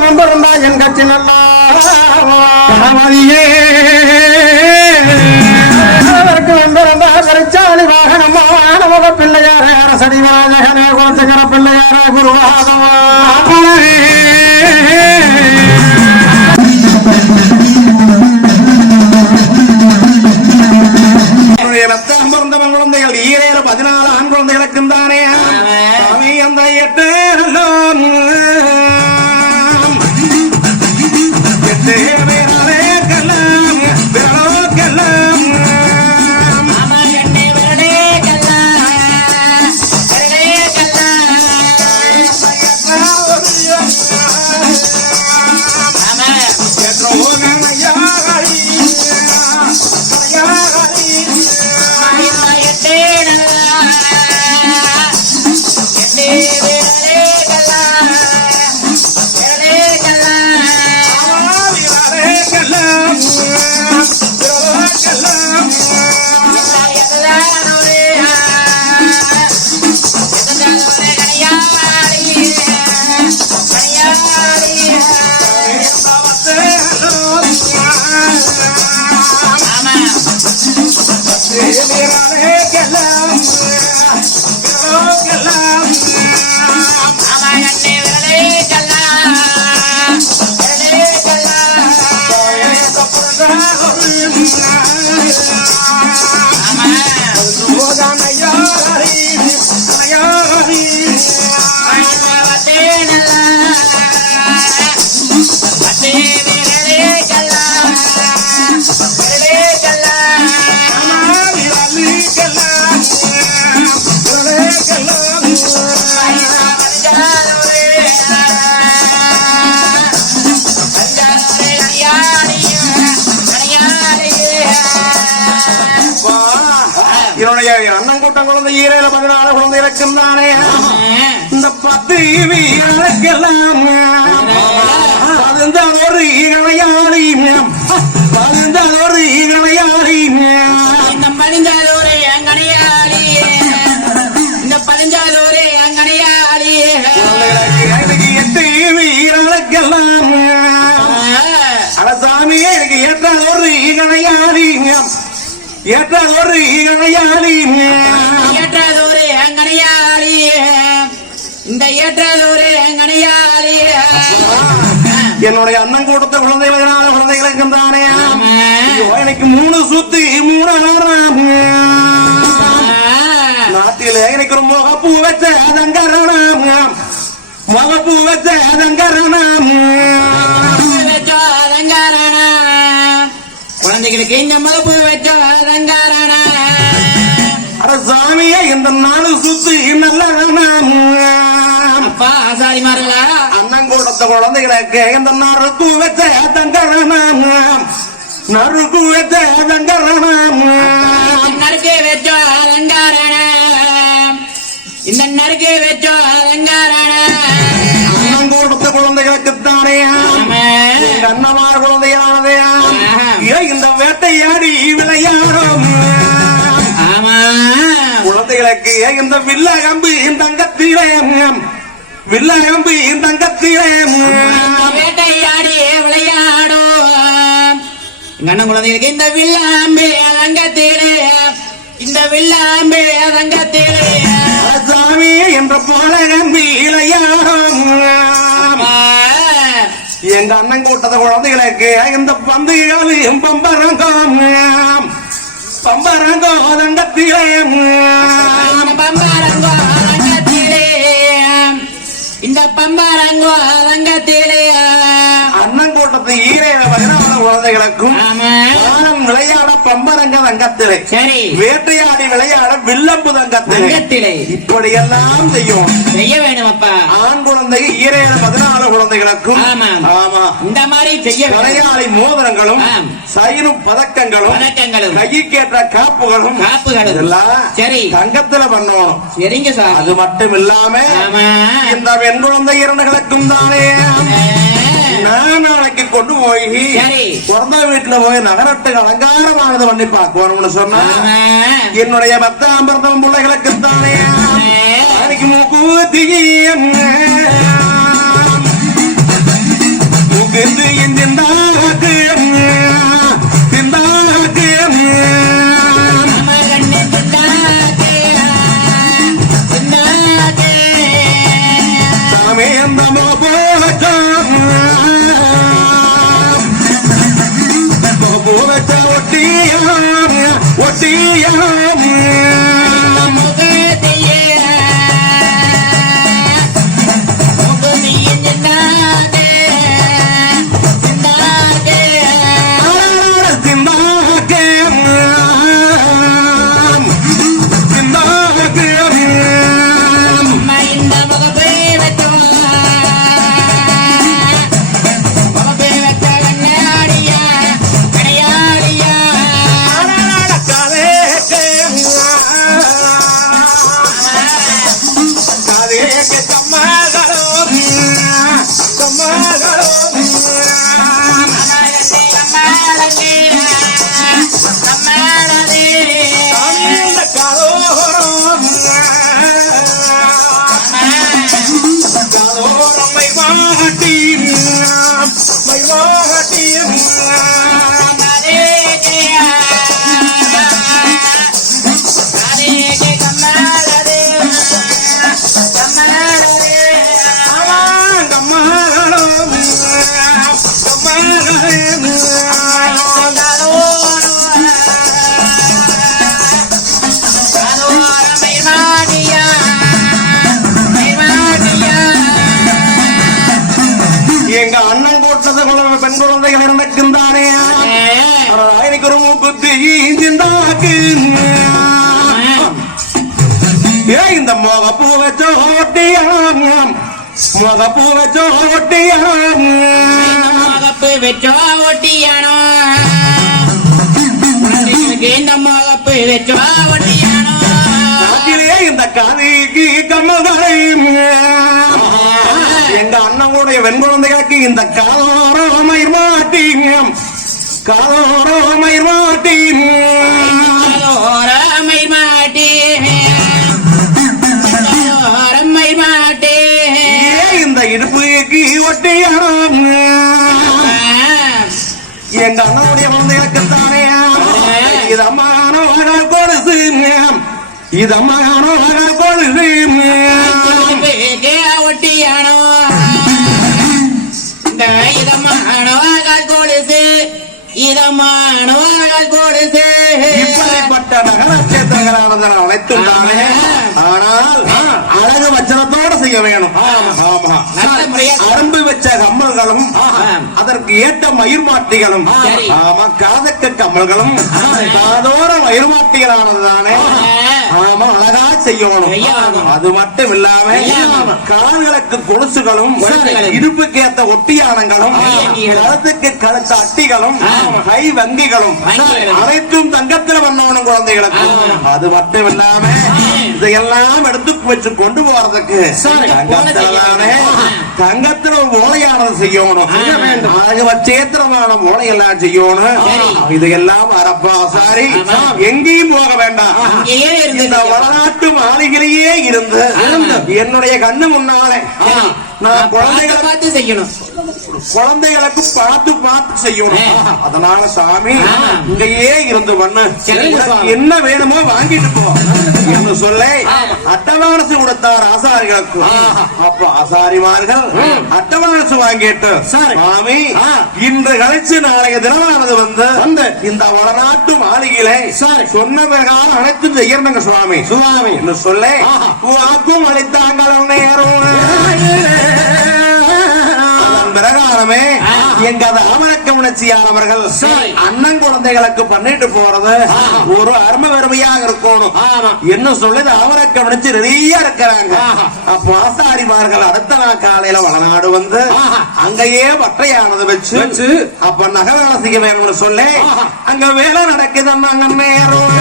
நம்பருந்தா என் கட்சி நல்லா கணமதியே நம்பருந்தா கரிச்சாலி வாகனமா நமக பிள்ளையார அரசடி எட்டு கூட்டம் குழந்தை ஈரையில பதினாலு குழந்தைகளுக்கும் தானே? இந்த பத்து வீரர்களுக்கெல்லாம் பதினஞ்சாவது ஒரு இளையாளி பதினஞ்சாவது ஒரு இளையாளி இந்த பளிஞ்சாலூரே அங்கனையாளி இந்த அங்கனையாளி எனக்கு எட்டு வீரர்களுக்கெல்லாம் அரசாமி எனக்கு ஏற்றாத ஒரு இளையாளி ஏற்றாத ஒரு இளையாளி ஏற்றாதூரே அங்கனையாளி இந்த ஏற்றாதூரே அங்கனையாளி என்னுடைய அண்ணன் கூட்டத்தை குழந்தைகளுக்கான குழந்தைகளுக்கும் தானே ஐயோ, எனக்கு மூணு சுத்தி மூணு நாட்டிலே எனக்கு ஒரு முகப்பூ வச்ச அதங்கரணம் முகப்பூ வச்ச அதங்கரணம் குழந்தைகளுக்கு இந்த மகப்பு இந்த நாலு சுத்தி அப்பா ஆசாரி மாறுங்களா அண்ணன் கூட்டத்தை குழந்தைகளுக்கு இந்த நறுக்கு வச்ச அதங்கரணம் நறுக்கு வச்ச அதங்கரணம் நறுக்கே வச்சோ அலங்காரண. இந்த நறுக்கே வச்சோ அலங்காரண. அண்ணன் கூட்டத்தை குழந்தைகளுக்கு தானே. எங்க அண்ணமார் குழந்தையானதே ஏன் இந்த வேட்டையாடி விளையாடும். ஏன் இந்த வில்ல கம்பு இந்த தங்கத்திலே வில்ல கம்பு இந்த தங்கத்திலே வேட்டையாடி விளையாடும் அண்ணன் குழந்தைகளுக்கு இந்த வில்லாம்பி அலங்கத்திலே. இந்த வில்லாம்பி அலங்கத்திலே. சாமி என்ற போல கம்பி விளையாடும் எங்க அண்ணன் கூட்டத்தை குழந்தைகளுக்கு இந்த பந்துகளும் பம்பரங்கம். பம்பரங்கோ தங்கத்திலே இந்த பம்பரங்கோ அலங்கத்திலே இந்த பம்பரங்கோ அலங்கத்திலே அண்ணன் கூட்டத்து ஈரையில பதினாலு குழந்தைகளுக்கும் விளையாட பம்பரங்க தங்கத்திலே. சரி. வேட்டையாடி விளையாட வில்லம்பு தங்கத்திலே. தங்கத்திலே. இப்படியெல்லாம் செய்யும். செய்ய வேணும் அப்பா. ஆண் குழந்தை ஈரையில பதினாலு குழந்தைகளுக்கும். ஆமா. இந்த மாதிரி செய்ய விளையாடி மோதிரங்களும். சைனும் பதக்கங்களும் வணக்கங்களும் கைக்கேற்ற காப்புகளும் காப்புகளும். இதெல்லாம் சரி. தங்கத்துல பண்ணணும். சரிங்க சார் அது மட்டும் இல்லாம இந்த பெண் குழந்தை இரண்டுகளுக்கும் தானே. நான் நாளைக்கு கொண்டு போய். பிறந்த வீட்டுல போய் நகரத்துக்கு அலங்காரமானது பண்ணி பார்க்கணும்னு சொன்னா. என்னுடைய பத்தாம்பரத்தம் பிள்ளைகளுக்கு தானே மூக்குந்து என் எங்க அண்ணன் போட்டது பெண் குழந்தைகள் இருந்திருக்கின்றானே எனக்கு ஒரு மூக்குத்தி சிந்தாக்கு ஏ இந்த முகப்பூ வச்ச ஓட்டியாம் முகப்பூ வச்ச ஓட்டியாம் மகப்பு வெச்சோ ஒட்டியானோ இந்த மகப்பு வெச்சோ இந்த கதைக்கு அண்ணனுடைய வெண் குழந்தைகளுக்கு இந்த காலோரமயிர் மாட்டீங்க. காலோரமயிர் மாட்டீங்க. ரமை மாட்டே ரமை மாட்டே இந்த இடுப்புக்கு ஒட்டியாம் எங்க அண்ணனுடைய குழந்தைகளுக்கு தானே இதமான கொடுசு இதமான கொடுசு ஒட்டியானோ. இந்த இதமானோ கொலுசு இதமானோ கொலுசு இப்படிப்பட்ட நகரச்சேத்திரங்களானதன் அனைத்தும் தானே? ஆனால் அழகு வச்சனத்தோட செய்ய வேணும். அரும்பு வச்ச கம்மல்களும் அதற்கு ஏற்ற மயிர் மாட்டிகளும் சரி. ஆமா காதக்க கம்மல்களும் காதோர மயிர் மாட்டிகளானது தானே? ஆமா அழகா செய்யணும். அது மட்டும் இல்லாம. கால்களுக்கு கொலுசுகளும். இடுப்புக்கு ஏத்த ஒட்டியானங்களும். கழுத்துக்கு கழுத்து அட்டிகளும். கை வங்கிகளும் வங்கிகளும். அனைத்தும் தங்கத்துல வந்தவனும் குழந்தைகளுக்கு அது மட்டும் இல்லாம இதையெல்லாம் எடுத்து வச்சு கொண்டு போறதுக்கு தங்கத்துல தங்கத்துல ஒரு ஓலையானது செய்யணும். அழகு வச்சேத்திரமான ஓலையெல்லாம் செய்யணும். இதையெல்லாம் அரப்பா சாரி எங்கேயும் போக வேண்டாம். இந்த வடநாட்டு மாளிகையிலேயே இருந்து என்னுடைய கண்ணு முன்னாலே நான் குழந்தைகளை பார்த்து செய்யணும். குழந்தைகளுக்கு பார்த்து பார்த்து செய்யணும். அதனால சாமி. இங்கேயே இருந்து பண்ணு. என்ன வேணுமோ வாங்கிட்டு போ. என்று சொல்ல அட்டவானசு கொடுத்தார் ஆசாரிகளுக்கு. அப்ப ஆசாரிமார்கள் அட்டவானசு வாங்கிட்டு சாமி இன்று கழிச்சு நாளைய தினமானது வந்து இந்த வடநாட்டு மாளிகையிலே சொன்ன பிரகாரம் அனைத்தும் செய்யணுங்க சுவாமி. சுவாமி. என்று சொல்ல வாக்கும் அளித்தாங்கள் நேரம் பிரகாரமே எங்க ராமணக்க உணர்ச்சியானவர்கள் அண்ணன் குழந்தைகளுக்கு பண்ணிட்டு போறது ஒரு அரும பெருமையாக இருக்கணும். என்ன சொல்லி ராமணக்க உணர்ச்சி ரெடியா இருக்கிறாங்க. அப்போ ஆசாரிமார்கள் அடுத்த நாள் காலையில வளநாடு வந்து அங்கேயே வட்டையானது வச்சு அப்ப நகை வேலை செய்ய வேணும்னு சொல்லி அங்க வேலை நடக்குது அங்க நேரம்